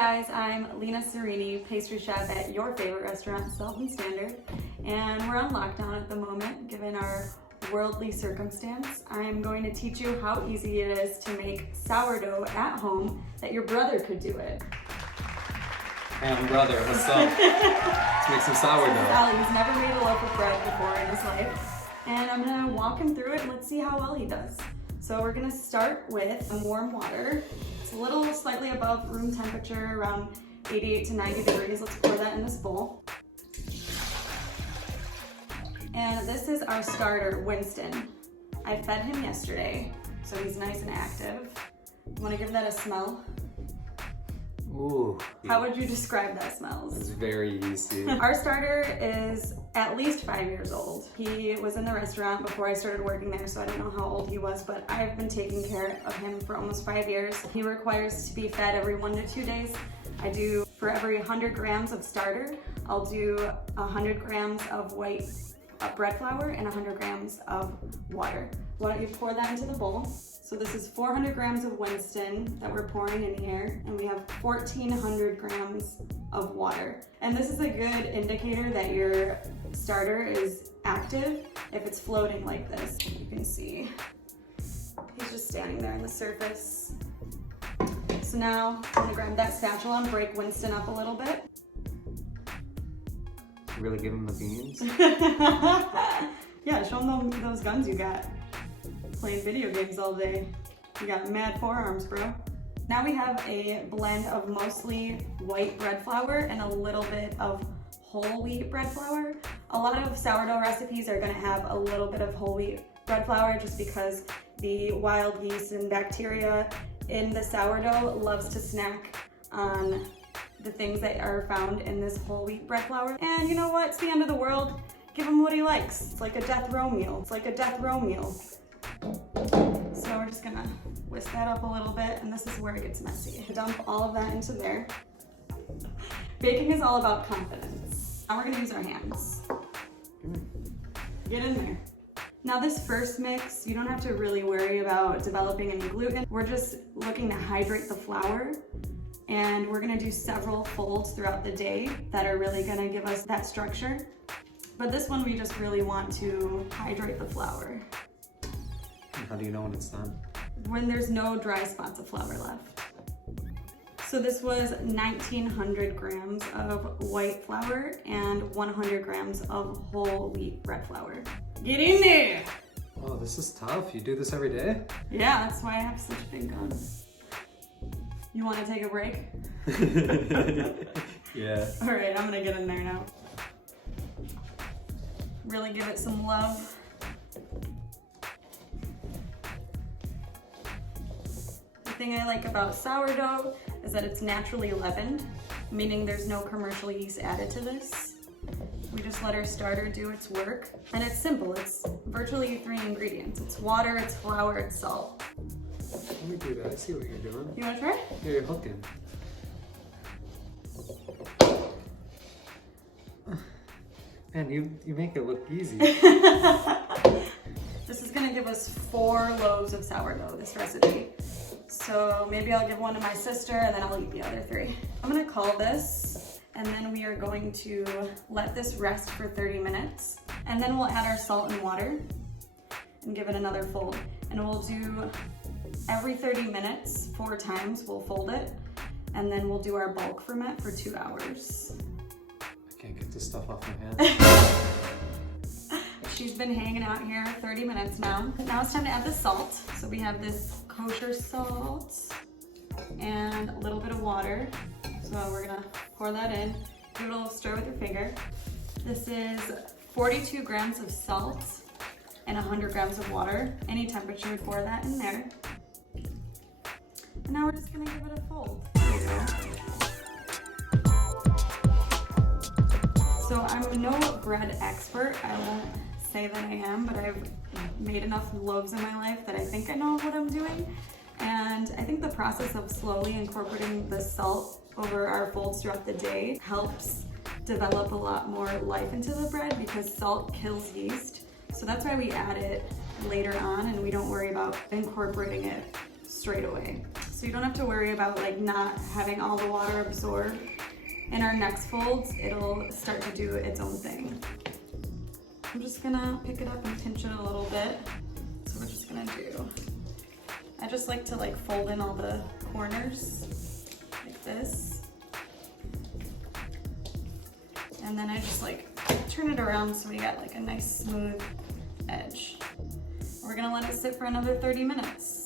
guys, I'm Lena Sareini, pastry chef at your favorite restaurant, Salt and Standard, and we're on lockdown at the moment, given our worldly circumstance. I'm going to teach you how easy it is to make sourdough at home, that your brother could do it. Hey, I'm brother, what's up? Let's make some sourdough. Ali, he's never made a loaf of bread before in his life, and I'm gonna walk him through it and let's see how well he does. So we're gonna start with some warm water. It's a little slightly above room temperature, around 88 to 90 degrees. Let's pour that in this bowl. And this is our starter, Winston. I fed him yesterday, so he's nice and active. You wanna give that a smell? Ooh. How would you describe that smell? It's very easy. Our starter is at least 5 years old. He was in the restaurant before I started working there, so I don't know how old he was, but I've been taking care of him for almost 5 years. He requires to be fed every 1 to 2 days. I do, for every 100 grams of starter, I'll do 100 grams of white bread flour and 100 grams of water. Why don't you pour that into the bowl? So this is 400 grams of Winston that we're pouring in here, and we have 1,400 grams of water. And this is a good indicator that your starter is active if it's floating like this. You can see he's just standing there on the surface. So now I'm gonna grab that spatula and break Winston up a little bit. Really give him the beans? Yeah, show them those guns you got. Playing video games all day. You got mad forearms, bro. Now we have a blend of mostly white bread flour and a little bit of whole wheat bread flour. A lot of sourdough recipes are gonna have a little bit of whole wheat bread flour just because the wild yeast and bacteria in the sourdough loves to snack on the things that are found in this whole wheat bread flour. And you know what? It's the end of the world. Give him what he likes. It's like a death row meal. It's like a death row meal. So we're just gonna whisk that up a little bit, and this is where it gets messy. Dump all of that into there. Baking is all about confidence. Now we're gonna use our hands. Get in there. Now this first mix, you don't have to really worry about developing any gluten. We're just looking to hydrate the flour, and we're gonna do several folds throughout the day that are really gonna give us that structure. But this one, we just really want to hydrate the flour. How do you know when it's done? When there's no dry spots of flour left. So this was 1,900 grams of white flour and 100 grams of whole wheat bread flour. Get in there! Oh, this is tough. You do this every day? Yeah, that's why I have such big guns. You want to take a break? Yeah. All right, I'm gonna get in there now. Really give it some love. The thing I like about sourdough is that it's naturally leavened, meaning there's no commercial yeast added to this. We just let our starter do its work, and it's simple. It's virtually 3 ingredients. It's water, it's flour, it's salt. Let me do that. I see what you're doing. You want to try? Yeah, you're hooking. Man, you make it look easy. This is gonna give us 4 loaves of sourdough, this recipe. So maybe I'll give one to my sister and then I'll eat the other 3. I'm gonna call this, and then we are going to let this rest for 30 minutes. And then we'll add our salt and water and give it another fold. And we'll do every 30 minutes, 4 times, we'll fold it. And then we'll do our bulk ferment for 2 hours. I can't get this stuff off my hands. She's been hanging out here 30 minutes now. Now it's time to add the salt. So we have this kosher salt and a little bit of water. So we're gonna pour that in. Give it a little stir with your finger. This is 42 grams of salt and 100 grams of water. Any temperature, pour that in there. And now we're just gonna give it a fold. There you go. So I'm no bread expert. I won't say that I am, but I've made enough loaves in my life that I think I know what I'm doing. And I think the process of slowly incorporating the salt over our folds throughout the day helps develop a lot more life into the bread, because salt kills yeast. So that's why we add it later on, and we don't worry about incorporating it straight away. So you don't have to worry about like not having all the water absorb. In our next folds, it'll start to do its own thing. I'm just gonna pick it up and pinch it a little bit. So we're just gonna do, I just like to like fold in all the corners like this. And then I just like turn it around so we got like a nice smooth edge. We're gonna let it sit for another 30 minutes.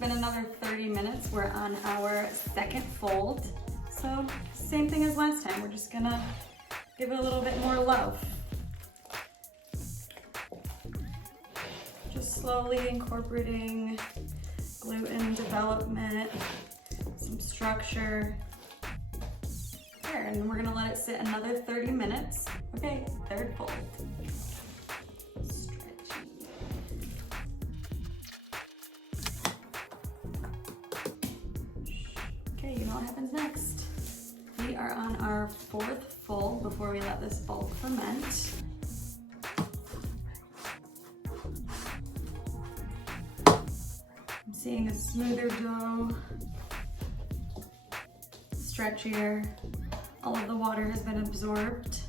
It's been another 30 minutes. We're on our second fold. So same thing as last time. We're just gonna give it a little bit more love. Just slowly incorporating gluten development, some structure. There, and we're gonna let it sit another 30 minutes. Okay, third fold. Stretchy. Okay, you know what happens next. We are on our fourth fold before we let this bulk ferment. I'm seeing a smoother dough, stretchier. All of the water has been absorbed.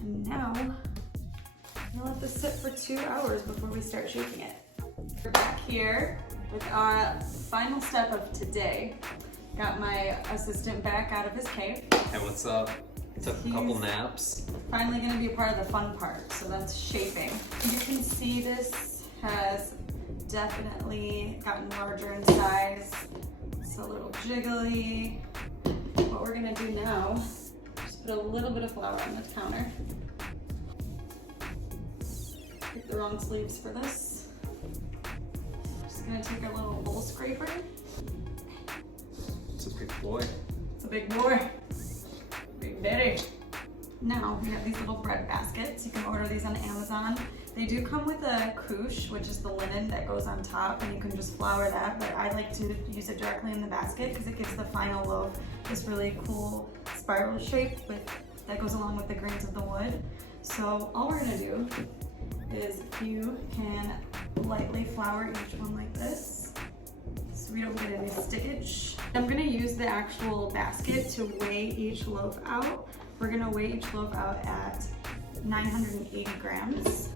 And now, I'm gonna let this sit for 2 hours before we start shaking it. We're back here with our final step of today. Got my assistant back out of his cave. Hey, what's up? Took a couple naps. Finally gonna be a part of the fun part, so that's shaping. You can see this has definitely gotten larger in size. It's a little jiggly. What we're gonna do now, just put a little bit of flour on the counter. Pick the wrong sleeves for this. Just gonna take a little bowl scraper. It's a big boy. It's a big boy. Big daddy. Now we have these little bread baskets. You can order these on Amazon. They do come with a couche, which is the linen that goes on top, and you can just flour that, but I like to use it directly in the basket because it gives the final loaf this really cool spiral shape that goes along with the grains of the wood. So all we're gonna do is you can lightly flour each one like this so we don't get any stickage. I'm gonna use the actual basket to weigh each loaf out. We're gonna weigh each loaf out at 980 grams.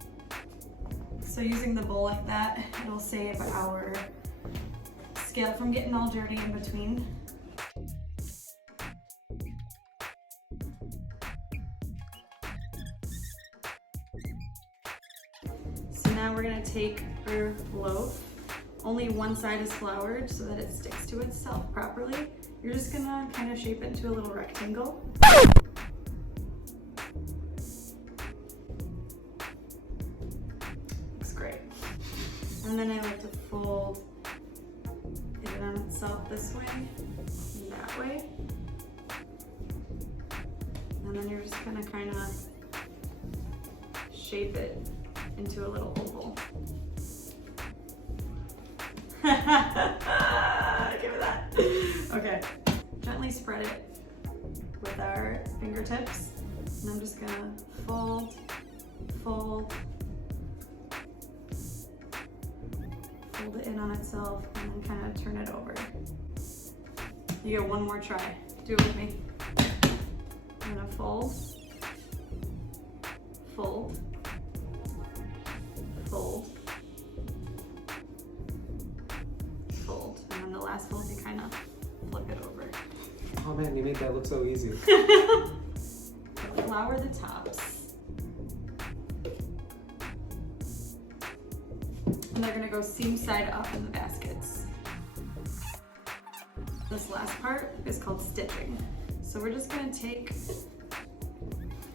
So using the bowl like that, it'll save our scale from getting all dirty in between. So now we're gonna take our loaf. Only one side is floured so that it sticks to itself properly. You're just gonna kind of shape it into a little rectangle. And then I like to fold it on itself this way and that way. And then you're just gonna kind of shape it into a little oval. Give it that. Okay, gently spread it with our fingertips. And I'm just gonna fold, fold, fold it in on itself, and then kind of turn it over. You get one more try. Do it with me. I'm gonna fold, fold, fold, fold, and then the last fold you kind of flip it over. Oh man, you made that look so easy. Flour the tops. And they're gonna go seam side up in the baskets. This last part is called stitching. So we're just gonna take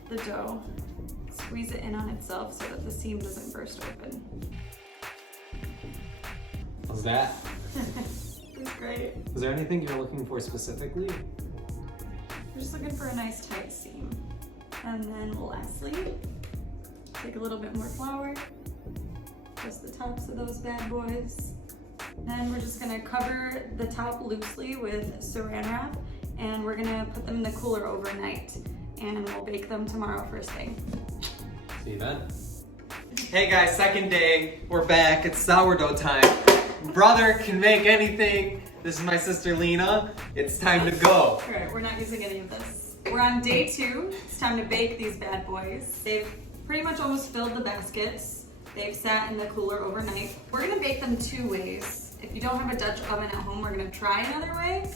the dough, squeeze it in on itself so that the seam doesn't burst open. How's that? It's great. Is there anything you're looking for specifically? We're just looking for a nice tight seam. And then lastly, take a little bit more flour. Just the tops of those bad boys. Then we're just gonna cover the top loosely with saran wrap, and we're gonna put them in the cooler overnight, and we'll bake them tomorrow first thing. See you then. Hey guys, second day. We're back. It's sourdough time. Brother can make anything. This is my sister Lena. It's time to go. Alright, we're not using any of this. We're on day 2. It's time to bake these bad boys. They've pretty much almost filled the baskets. They've sat in the cooler overnight. We're gonna bake them 2 ways. If you don't have a Dutch oven at home, we're gonna try another way.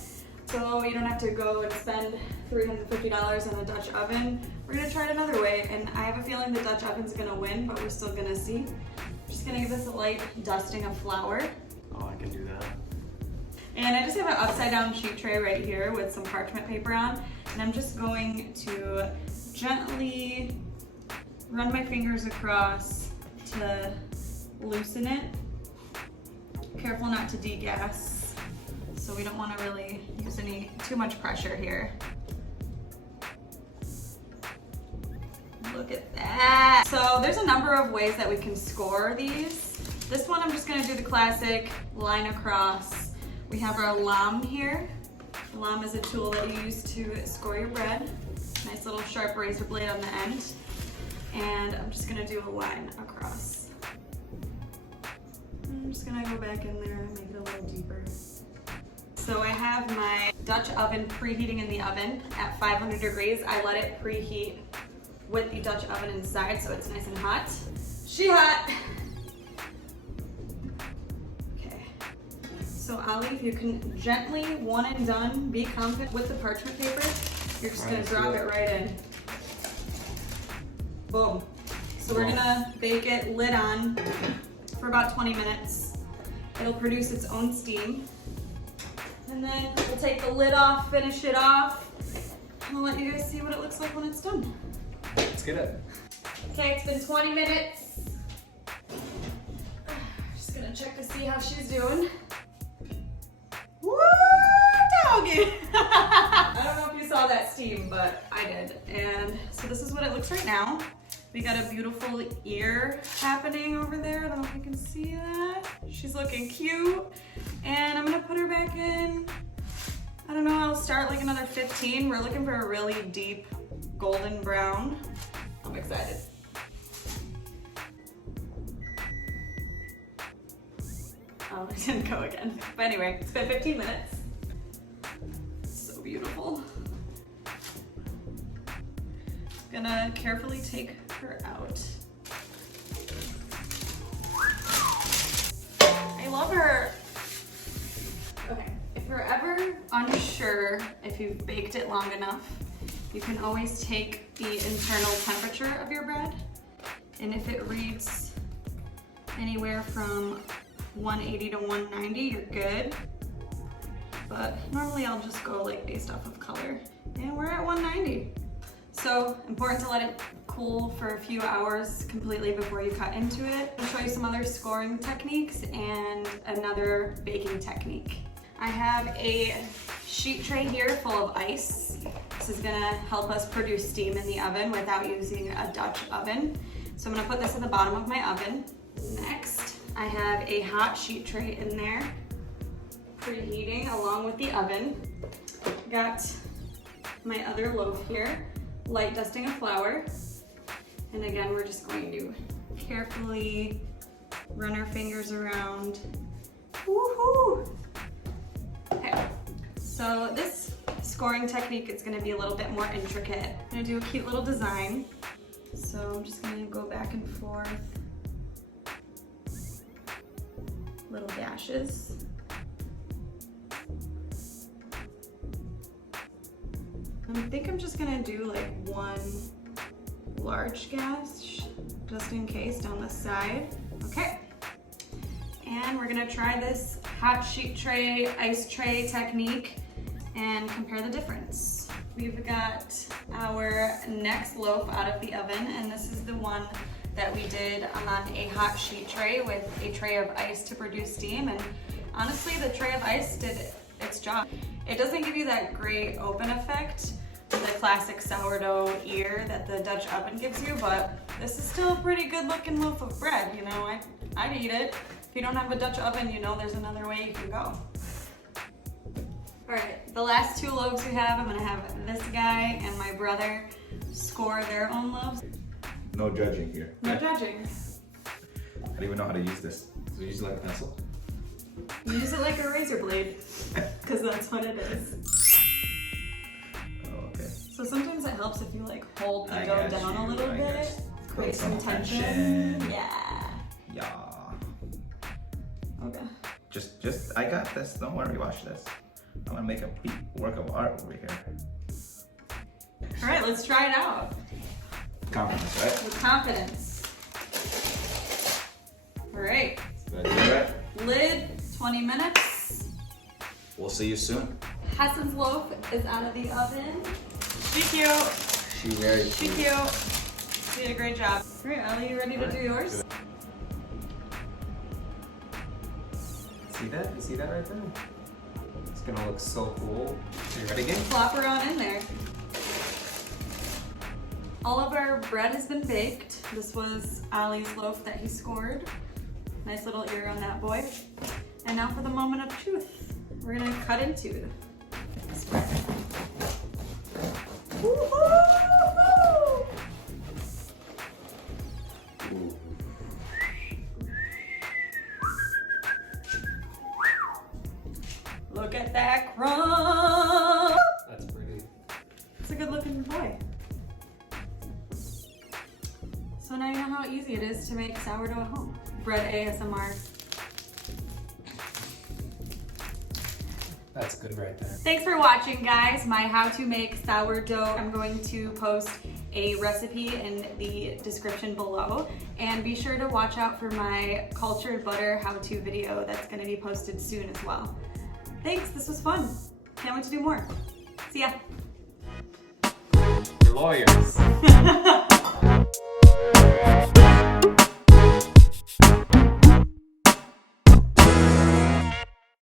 So you don't have to go and spend $350 on a Dutch oven. We're gonna try it another way, and I have a feeling the Dutch oven's gonna win, but we're still gonna see. I'm just gonna give this a light dusting of flour. Oh, I can do that. And I just have an upside down sheet tray right here with some parchment paper on, and I'm just going to gently run my fingers across to loosen it. Careful not to degas. So we don't want to really use too much pressure here. Look at that. So there's a number of ways that we can score these. This one I'm just gonna do the classic line across. We have our lam here. Lam is a tool that you use to score your bread. Nice little sharp razor blade on the end. And I'm just gonna do a line across. I'm just gonna go back in there and make it a little deeper. So I have my Dutch oven preheating in the oven at 500 degrees. I let it preheat with the Dutch oven inside so it's nice and hot. She hot. Okay. So Ali, if you can gently, one and done, be confident with the parchment paper. You're just gonna drop it right in. Boom. So we're gonna bake it lid on for about 20 minutes. It'll produce its own steam. And then we'll take the lid off, finish it off, and we'll let you guys see what it looks like when it's done. Let's get it. Okay, it's been 20 minutes. Just gonna check to see how she's doing. Woo, doggy! I don't know if you saw that steam, but I did. And so this is what it looks right now. We got a beautiful ear happening over there. I don't know if you can see that. She's looking cute. And I'm gonna put her back in. I don't know, I'll start like another 15. We're looking for a really deep golden brown. I'm excited. Oh, it didn't go again. But anyway, it's been 15 minutes. So beautiful. Gonna carefully take her out. I love her. Okay, if you're ever unsure if you've baked it long enough, you can always take the internal temperature of your bread, and if it reads anywhere from 180 to 190, you're good. But normally I'll just go like based off of color, and we're at 190. So important to let it cool for a few hours completely before you cut into it. I'll show you some other scoring techniques and another baking technique. I have a sheet tray here full of ice. This is gonna help us produce steam in the oven without using a Dutch oven. So I'm gonna put this at the bottom of my oven. Next, I have a hot sheet tray in there, preheating along with the oven. Got my other loaf here, light dusting of flour. And again, we're just going to carefully run our fingers around. Woohoo! Okay, so this scoring technique is gonna be a little bit more intricate. I'm gonna do a cute little design. So I'm just gonna go back and forth. Little dashes. I think I'm just gonna do like one large gash, just in case, down the side. Okay. And we're gonna try this hot sheet tray, ice tray technique and compare the difference. We've got our next loaf out of the oven, and this is the one that we did on a hot sheet tray with a tray of ice to produce steam. And honestly, the tray of ice did its job. It doesn't give you that great open effect, the classic sourdough ear that the Dutch oven gives you, but this is still a pretty good looking loaf of bread. You know, I'd eat it. If you don't have a Dutch oven, you know there's another way you can go. All right, the last 2 loaves we have, I'm gonna have this guy and my brother score their own loaves. No judging here. No judging. I don't even know how to use this. So you use it like a pencil? You use it like a razor blade, because that's what it is. Oh, okay. So sometimes it helps if you like hold the I dough got down a you, little I bit, got you. create Some some tension. tension. Yeah. Yeah. Okay. Just, I got this. Don't worry, watch this. I'm gonna make a work of art over here. All right, let's try it out. Confidence, right? With confidence. All right. Good, right? Lid, 20 minutes. We'll see you soon. Hassan's loaf is out of the oven. She cute. She very She cute. cute. She did a great job. All right, Ali, you ready to do yours? See that? You see that right there? It's gonna look so cool. Are you ready, gang? Flop her on in there. All of our bread has been baked. This was Ali's loaf that he scored. Nice little ear on that boy. And now for the moment of truth. We're gonna cut into this bread. Woo-hoo! Ooh. Look at that crumb! That's pretty. It's a good looking boy. So now you know how easy it is to make sourdough at home. Bread ASMR. That's good right there. Thanks for watching, guys. My how to make sourdough. I'm going to post a recipe in the description below. And be sure to watch out for my cultured butter how-to video that's gonna be posted soon as well. Thanks, this was fun. Can't wait to do more. See ya. We're lawyers.